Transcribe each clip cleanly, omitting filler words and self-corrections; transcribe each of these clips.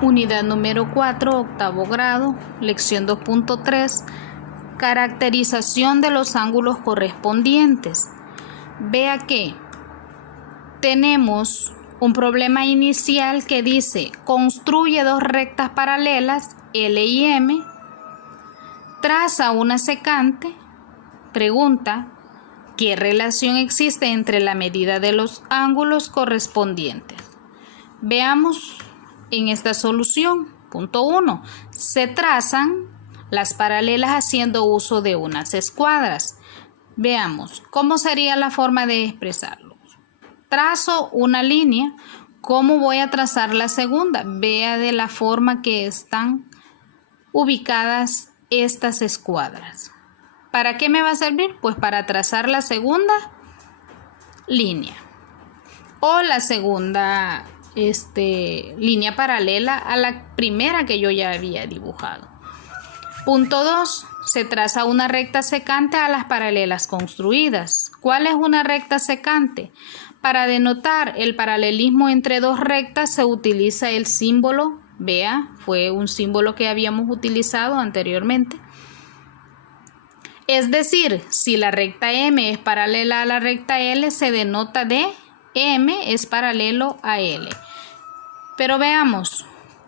Unidad número 4, octavo grado, lección 2.3, caracterización de los ángulos correspondientes. Vea que tenemos un problema inicial que dice: construye dos rectas paralelas L y M, traza una secante, pregunta ¿qué relación existe entre la medida de los ángulos correspondientes? Veamos en esta solución. Punto 1. Se trazan las paralelas haciendo uso de unas escuadras. Veamos cómo sería la forma de expresarlo. Trazo una línea. ¿Cómo voy a trazar la segunda? Vea de la forma que están ubicadas estas escuadras. ¿Para qué me va a servir? Pues para trazar la segunda línea o la segunda línea paralela a la primera que yo ya había dibujado. Punto 2. Se traza una recta secante a las paralelas construidas. ¿Cuál es una recta secante? Para denotar el paralelismo entre dos rectas se utiliza el símbolo. Vea, fue un símbolo que habíamos utilizado anteriormente. Es decir, si la recta M es paralela a la recta L, se denota de M es paralelo a L. Pero veamos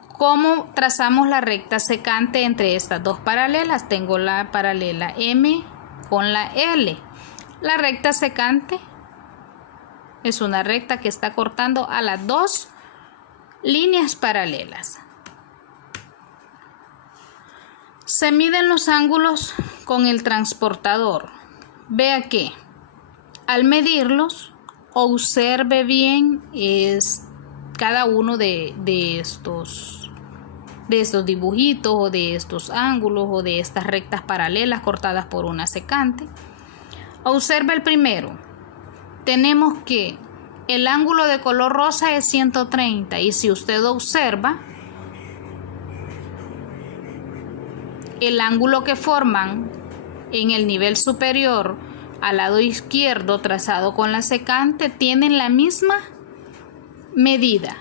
cómo trazamos la recta secante entre estas dos paralelas. Tengo la paralela M con la L. La recta secante es una recta que está cortando a las dos líneas paralelas. Se miden los ángulos con el transportador. Vea que al medirlos, observe bien cada uno de estos dibujitos o de estos ángulos o de estas rectas paralelas cortadas por una secante. Observe el primero. Tenemos que el ángulo de color rosa es 130 y si usted observa, el ángulo que forman en el nivel superior al lado izquierdo trazado con la secante tienen la misma medida.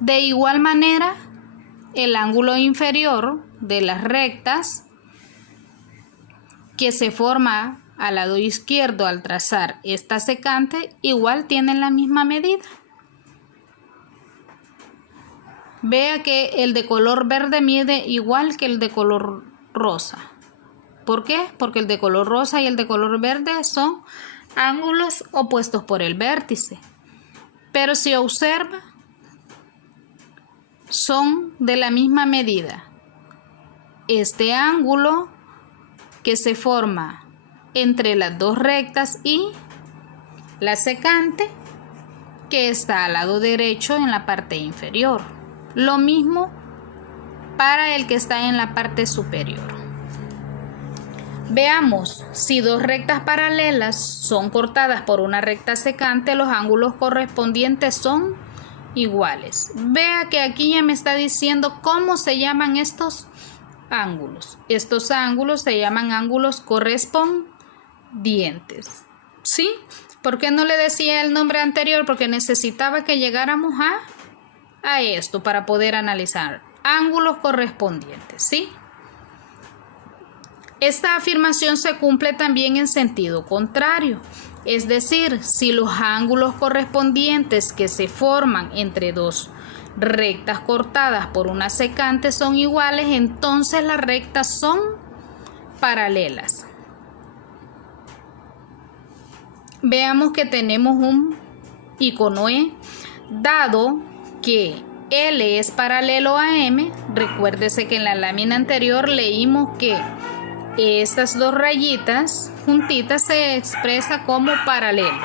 De igual manera, el ángulo inferior de las rectas que se forma al lado izquierdo al trazar esta secante igual tienen la misma medida. Vea que el de color verde mide igual que el de color rosa. ¿Por qué? Porque el de color rosa y el de color verde son ángulos opuestos por el vértice. Pero si observa, son de la misma medida. Este ángulo que se forma entre las dos rectas y la secante que está al lado derecho en la parte inferior. Lo mismo para el que está en la parte superior. Veamos, si dos rectas paralelas son cortadas por una recta secante, los ángulos correspondientes son iguales. Vea que aquí ya me está diciendo cómo se llaman estos ángulos. Estos ángulos se llaman ángulos correspondientes. ¿Sí? ¿Por qué no le decía el nombre anterior? Porque necesitaba que llegáramos a esto para poder analizar. Ángulos correspondientes, ¿sí? Esta afirmación se cumple también en sentido contrario. Es decir, si los ángulos correspondientes que se forman entre dos rectas cortadas por una secante son iguales, entonces las rectas son paralelas. Veamos que tenemos un icono E. Dado que L es paralelo a M, recuérdese que en la lámina anterior leímos que estas dos rayitas juntitas se expresa como paralelo.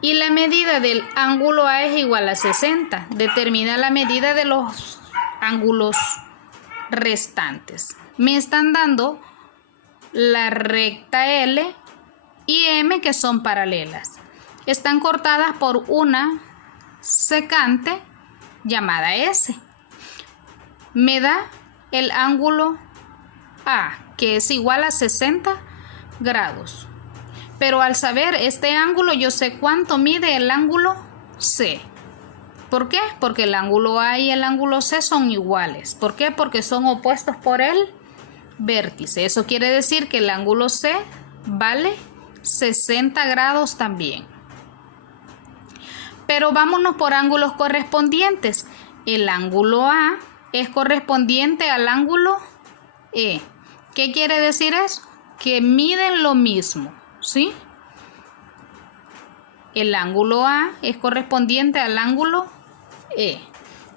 Y la medida del ángulo A es igual a 60. Determina la medida de los ángulos restantes. Me están dando la recta L y M que son paralelas. Están cortadas por una secante llamada S. Me da el ángulo A, que es igual a 60 grados. Pero al saber este ángulo, yo sé cuánto mide el ángulo C. ¿Por qué? Porque el ángulo A y el ángulo C son iguales. ¿Por qué? Porque son opuestos por el vértice. Eso quiere decir que el ángulo C vale 60 grados también. Pero vámonos por ángulos correspondientes. El ángulo A es correspondiente al ángulo E. ¿Qué quiere decir eso? Que miden lo mismo, ¿sí? El ángulo A es correspondiente al ángulo E.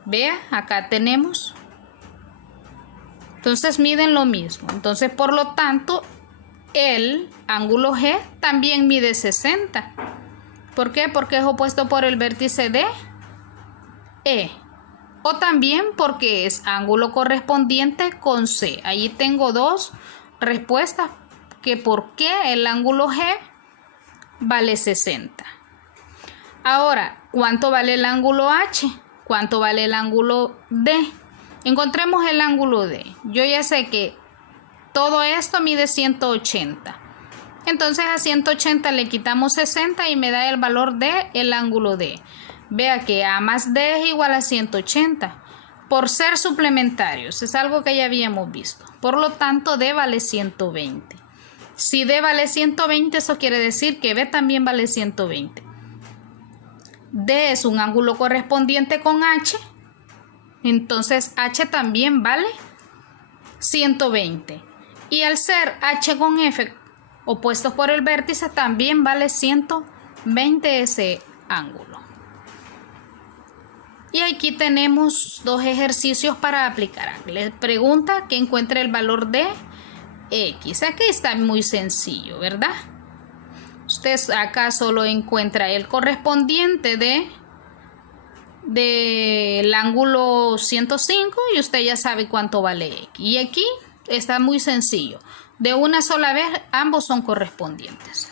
Vea, acá tenemos. Entonces miden lo mismo. Entonces, por lo tanto, el ángulo G también mide 60. ¿Por qué? Porque es opuesto por el vértice de E. O también porque es ángulo correspondiente con C. Allí tengo dos respuestas que por qué el ángulo G vale 60. Ahora, ¿cuánto vale el ángulo H? ¿Cuánto vale el ángulo D? Encontremos el ángulo D. Yo ya sé que todo esto mide 180. Entonces a 180 le quitamos 60 y me da el valor de el ángulo D. Vea que A más D es igual a 180. Por ser suplementarios, es algo que ya habíamos visto. Por lo tanto, D vale 120. Si D vale 120, eso quiere decir que B también vale 120. D es un ángulo correspondiente con H. Entonces H también vale 120. Y al ser H con F opuestos por el vértice, también vale 120 ese ángulo. Y aquí tenemos dos ejercicios para aplicar. Les pregunta que encuentre el valor de X. Aquí está muy sencillo, ¿verdad? Usted acá solo encuentra el correspondiente del ángulo 105 y usted ya sabe cuánto vale X. Y aquí está muy sencillo. De una sola vez ambos son correspondientes.